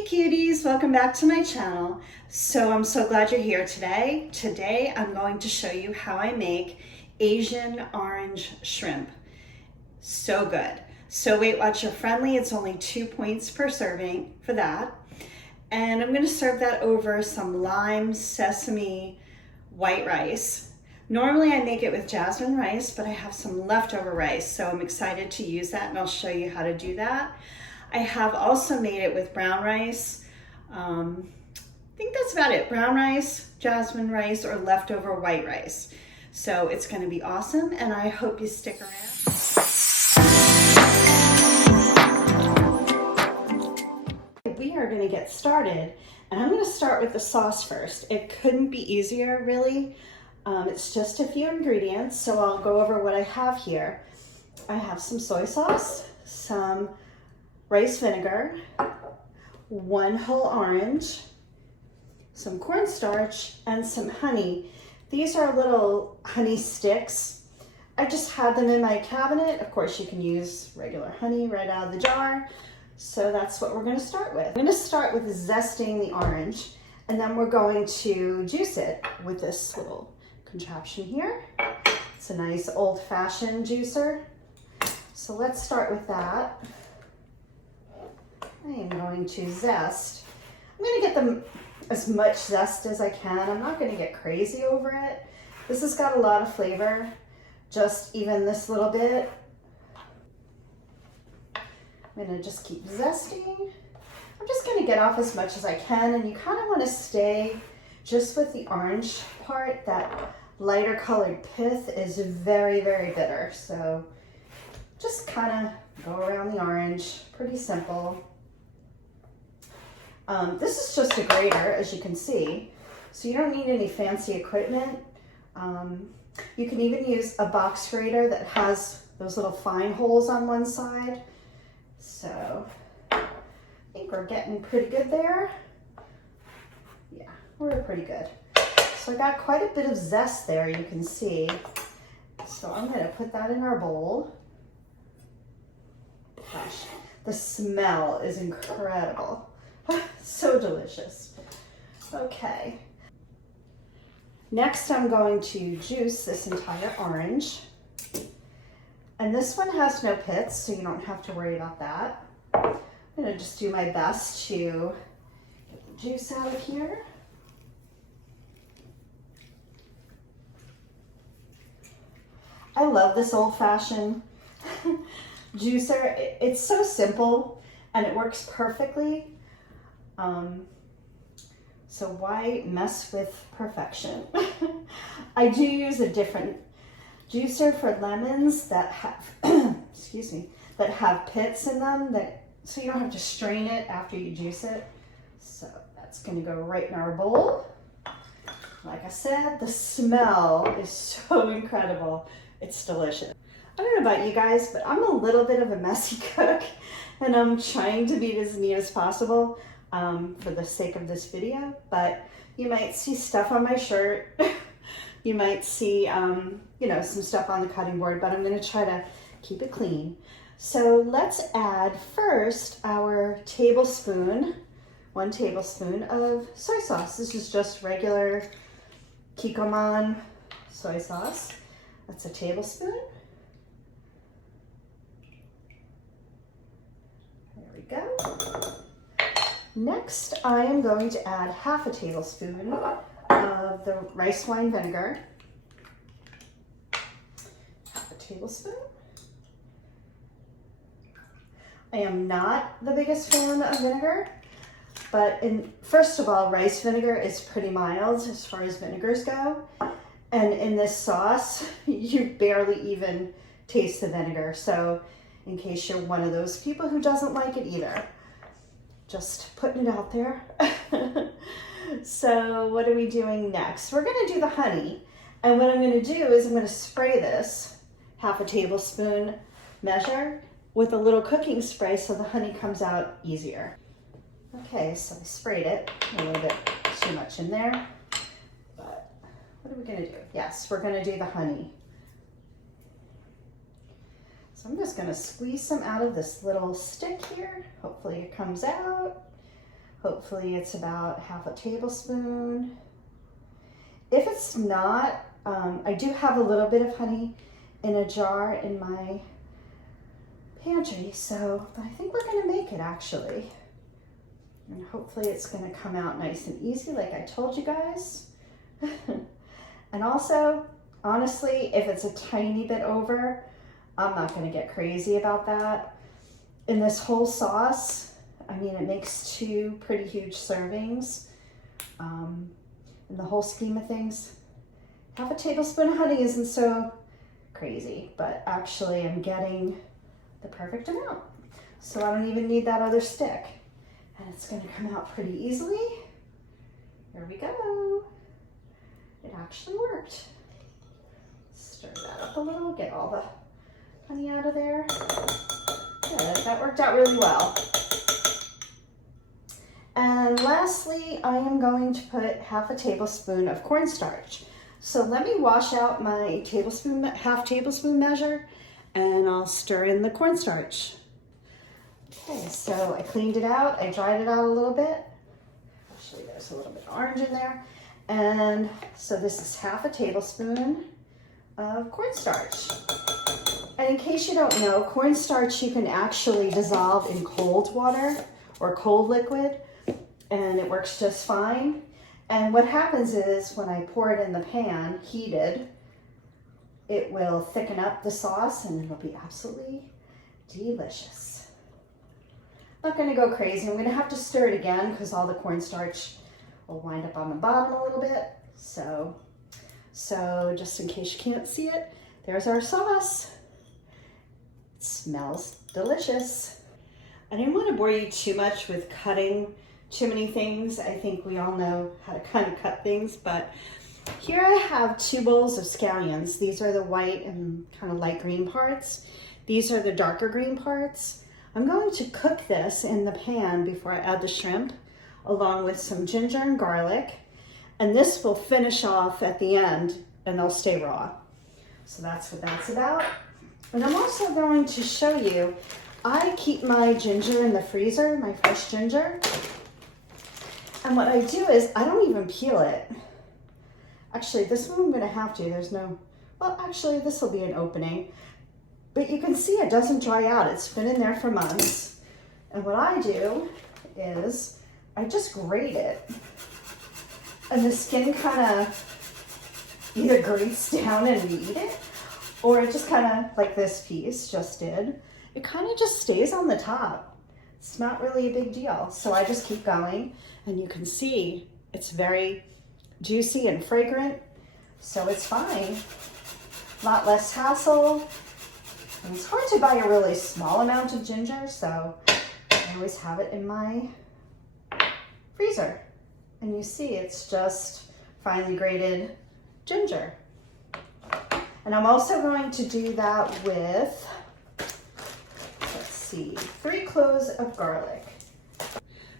Hey cuties, welcome back to my channel. So I'm so glad you're here today. Today I'm going to show you how I make Asian orange shrimp. So good. So Weight Watcher friendly, it's only 2 points per serving for that. And I'm gonna serve that over some lime sesame white rice. Normally I make it with jasmine rice, but I have some leftover rice, so I'm excited to use that and I'll show you how to do that. I have also made it with brown rice. I think that's about it. Brown rice, jasmine rice, or leftover white rice. So it's gonna be awesome and I hope you stick around. We are gonna get started and I'm gonna start with the sauce first. It couldn't be easier really. It's just a few ingredients, so I'll go over what I have here. I have some soy sauce, some rice vinegar, 1 whole orange, some cornstarch, and some honey. These are little honey sticks. I just had them in my cabinet. Of course, you can use regular honey right out of the jar. So that's what we're gonna start with. I'm gonna start with zesting the orange, and then we're going to juice it with this little contraption here. It's a nice old-fashioned juicer. So let's start with that. I am going to zest. I'm going to get them as much zest as I can. I'm not going to get crazy over it. This has got a lot of flavor, just even this little bit. I'm going to just keep zesting. I'm just going to get off as much as I can, and you kind of want to stay just with the orange part. That lighter colored pith is very, very bitter. So just kind of go around the orange, pretty simple. This is just a grater, as you can see, so you don't need any fancy equipment. You can even use a box grater that has those little fine holes on one side. So I think we're getting pretty good there. Yeah, we're pretty good. So I got quite a bit of zest there, you can see. So I'm going to put that in our bowl. Gosh, the smell is incredible. So delicious. Okay. Next, I'm going to juice this entire orange. And this one has no pits, so you don't have to worry about that. I'm going to just do my best to get the juice out of here. I love this old-fashioned juicer. It's so simple and it works perfectly. So why mess with perfection? I do use a different juicer for lemons that have, excuse me, that have pits in them, so you don't have to strain it after you juice it. So that's gonna go right in our bowl. Like I said, the smell is so incredible. It's delicious. I don't know about you guys, but I'm a little bit of a messy cook and I'm trying to be as neat as possible. For the sake of this video, but you might see stuff on my shirt. You might see, you know, some stuff on the cutting board, but I'm going to try to keep it clean. So let's add first our tablespoon, 1 tablespoon of soy sauce. This is just regular Kikkoman soy sauce. That's a tablespoon. There we go. Next, I am going to add half a tablespoon of the rice wine vinegar. Half a tablespoon. I am not the biggest fan of vinegar, but first of all, rice vinegar is pretty mild as far as vinegars go. And in this sauce, you barely even taste the vinegar. So in case you're one of those people who doesn't like it either. Just putting it out there. So what are we doing next? We're gonna do the honey. And what I'm gonna do is I'm gonna spray this half a tablespoon measure with a little cooking spray so the honey comes out easier. Okay, so I sprayed it, a little bit too much in there. But what are we gonna do? Yes, we're gonna do the honey. So I'm just gonna squeeze some out of this little stick here. Hopefully it comes out. Hopefully it's about half a tablespoon. If it's not, I do have a little bit of honey in a jar in my pantry, so I think we're gonna make it actually. And hopefully it's gonna come out nice and easy like I told you guys. And also, honestly, if it's a tiny bit over, I'm not gonna get crazy about that. In this whole sauce, I mean, it makes 2 pretty huge servings. In the whole scheme of things, half a tablespoon of honey isn't so crazy, but actually I'm getting the perfect amount. So I don't even need that other stick. And it's gonna come out pretty easily. Here we go. It actually worked. Stir that up a little, get all the honey out of there. Good, that worked out really well. And lastly, I am going to put half a tablespoon of cornstarch. So let me wash out my half tablespoon measure, and I'll stir in the cornstarch. Okay, so I cleaned it out, I dried it out a little bit. Actually, there's a little bit of orange in there. And so this is half a tablespoon of cornstarch. And in case you don't know, cornstarch you can actually dissolve in cold water or cold liquid, and it works just fine. And what happens is when I pour it in the pan, heated, it will thicken up the sauce and it'll be absolutely delicious. Not gonna go crazy. I'm gonna have to stir it again because all the cornstarch will wind up on the bottom a little bit. So just in case you can't see it, there's our sauce. It smells delicious. I didn't want to bore you too much with cutting too many things. I think we all know how to kind of cut things, but here I have 2 bowls of scallions. These are the white and kind of light green parts. These are the darker green parts. I'm going to cook this in the pan before I add the shrimp, along with some ginger and garlic. And this will finish off at the end and they'll stay raw. So that's what that's about. And I'm also going to show you, I keep my ginger in the freezer, my fresh ginger. And what I do is I don't even peel it. Actually, this one I'm gonna have to, well, actually this will be an opening. But you can see it doesn't dry out. It's been in there for months. And what I do is I just grate it. And the skin kind of either grates down and we eat it, or it just kind of, like this piece just did, it kind of just stays on the top. It's not really a big deal. So I just keep going, and you can see it's very juicy and fragrant, so it's fine. A lot less hassle. And it's hard to buy a really small amount of ginger, so I always have it in my freezer. And you see it's just finely grated ginger. And I'm also going to do that with, let's see, 3 cloves of garlic.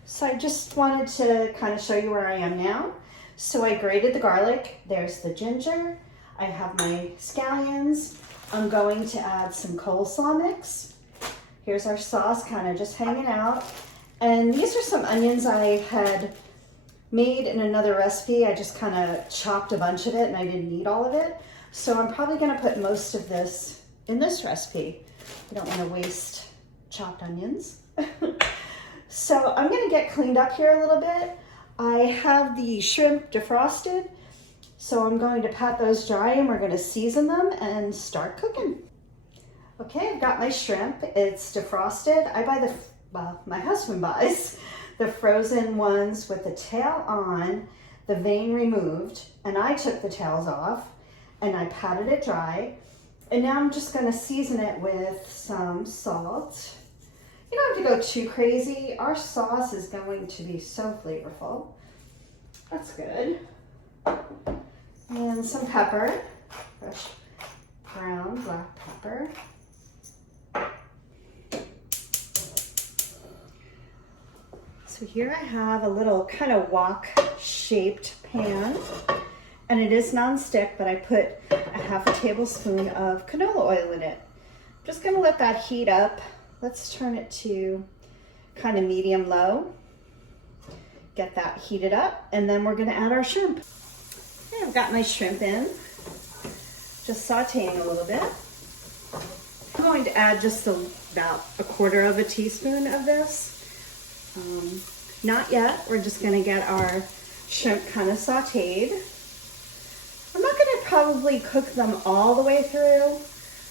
So I just wanted to kind of show you where I am now. So I grated the garlic, there's the ginger, I have my scallions. I'm going to add some coleslaw mix. Here's our sauce kind of just hanging out. And these are some onions I had made in another recipe. I just kind of chopped a bunch of it and I didn't need all of it. So I'm probably gonna put most of this in this recipe. I don't wanna waste chopped onions. So I'm gonna get cleaned up here a little bit. I have the shrimp defrosted, so I'm going to pat those dry and we're gonna season them and start cooking. Okay, I've got my shrimp. It's defrosted. I buy my husband buys the frozen ones with the tail on, the vein removed, and I took the tails off and I patted it dry. And now I'm just gonna season it with some salt. You don't have to go too crazy. Our sauce is going to be so flavorful. That's good. And some pepper, fresh ground black pepper. So here I have a little kind of wok-shaped pan, and it is non-stick, but I put a half a tablespoon of canola oil in it. I'm just gonna let that heat up. Let's turn it to kind of medium-low. get that heated up, and then we're gonna add our shrimp. Okay, I've got my shrimp in, just sauteing a little bit. I'm going to add just about a quarter of a teaspoon of this. Not yet, we're just gonna get our shrimp kind of sauteed. I'm not gonna probably cook them all the way through,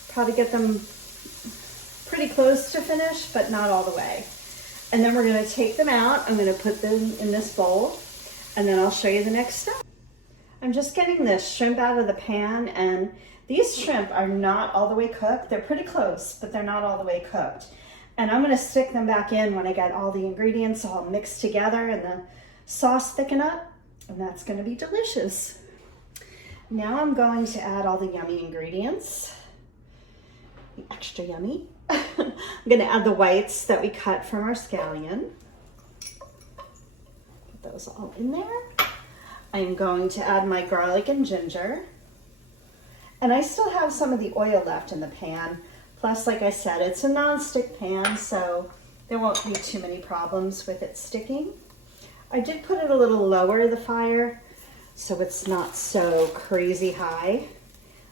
probably get them pretty close to finish, but not all the way. And then we're gonna take them out. I'm gonna put them in this bowl, and then I'll show you the next step. I'm just getting this shrimp out of the pan, and these shrimp are not all the way cooked. They're pretty close, but they're not all the way cooked. And I'm gonna stick them back in when I get all the ingredients all mixed together and the sauce thicken up, and that's gonna be delicious. Now I'm going to add all the yummy ingredients, extra yummy. I'm gonna add the whites that we cut from our scallion. Put those all in there. I'm going to add my garlic and ginger. And I still have some of the oil left in the pan. Plus, like I said, it's a non-stick pan, so there won't be too many problems with it sticking. I did put it a little lower, the fire, so it's not so crazy high.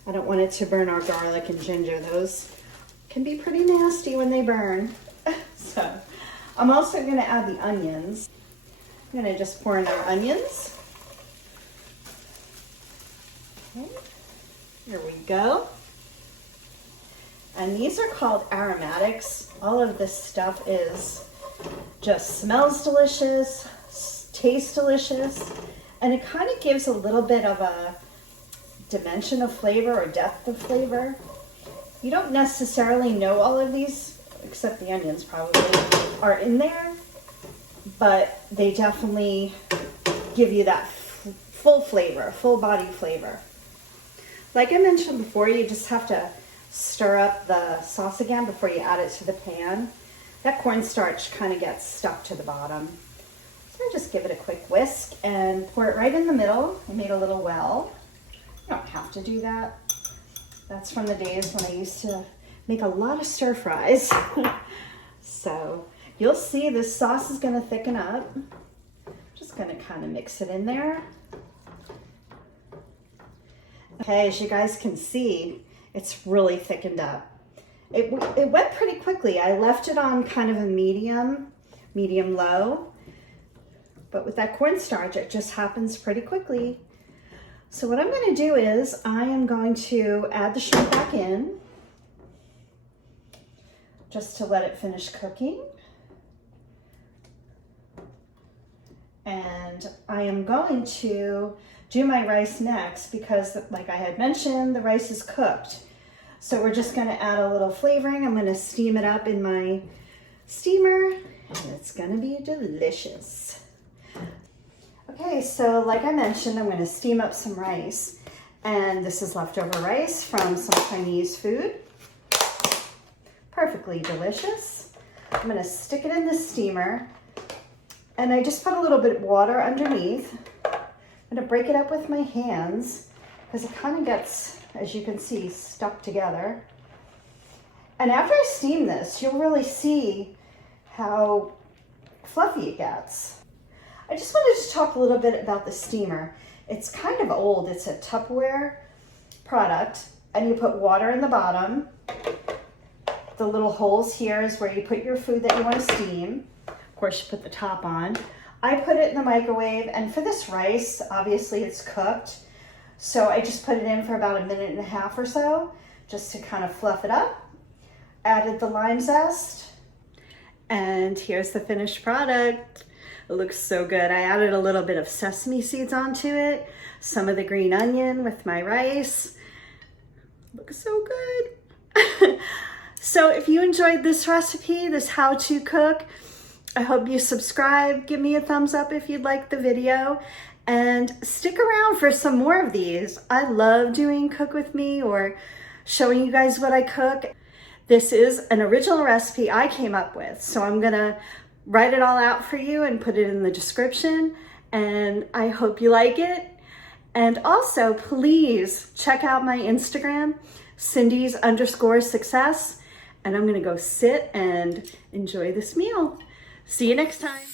I don't want it to burn our garlic and ginger. Those can be pretty nasty when they burn. So I'm also gonna add the onions. I'm gonna just pour in our onions. Okay, here we go. And these are called aromatics. All of this stuff just smells delicious, tastes delicious, and it kind of gives a little bit of a dimension of flavor or depth of flavor. You don't necessarily know all of these, except the onions probably, are in there, but they definitely give you that full flavor, full body flavor. Like I mentioned before, you just have to stir up the sauce again before you add it to the pan. That cornstarch kind of gets stuck to the bottom. So I just give it a quick whisk and pour it right in the middle. I made a little well. You don't have to do that. That's from the days when I used to make a lot of stir fries. So you'll see this sauce is gonna thicken up. Just gonna kind of mix it in there. Okay, as you guys can see, it's really thickened up. It went pretty quickly. I left it on kind of a medium low, but with that cornstarch, it just happens pretty quickly. So what I'm going to do is I am going to add the shrimp back in just to let it finish cooking. And I am going to do my rice next because, like I had mentioned, the rice is cooked. So we're just going to add a little flavoring. I'm going to steam it up in my steamer, and it's going to be delicious. Okay, so like I mentioned, I'm going to steam up some rice, and this is leftover rice from some Chinese food. Perfectly delicious. I'm going to stick it in the steamer, and I just put a little bit of water underneath. I'm going to break it up with my hands because it kind of gets, as you can see, stuck together. And after I steam this, you'll really see how fluffy it gets. I just wanted to talk a little bit about the steamer. It's kind of old. It's a Tupperware product, and you put water in the bottom. The little holes here is where you put your food that you want to steam. Of course, you put the top on. I put it in the microwave, and for this rice, obviously it's cooked. So I just put it in for about 1.5 minutes or so, just to kind of fluff it up. Added the lime zest, and here's the finished product. It looks so good. I added a little bit of sesame seeds onto it, some of the green onion with my rice. Looks so good. So if you enjoyed this recipe, this how to cook, I hope you subscribe, give me a thumbs up if you'd like the video, and stick around for some more of these. I love doing cook with me or showing you guys what I cook. This is an original recipe I came up with, so I'm gonna write it all out for you and put it in the description, and I hope you like it. And also, please check out my Instagram, Cindy's_success, and I'm gonna go sit and enjoy this meal. See you next time.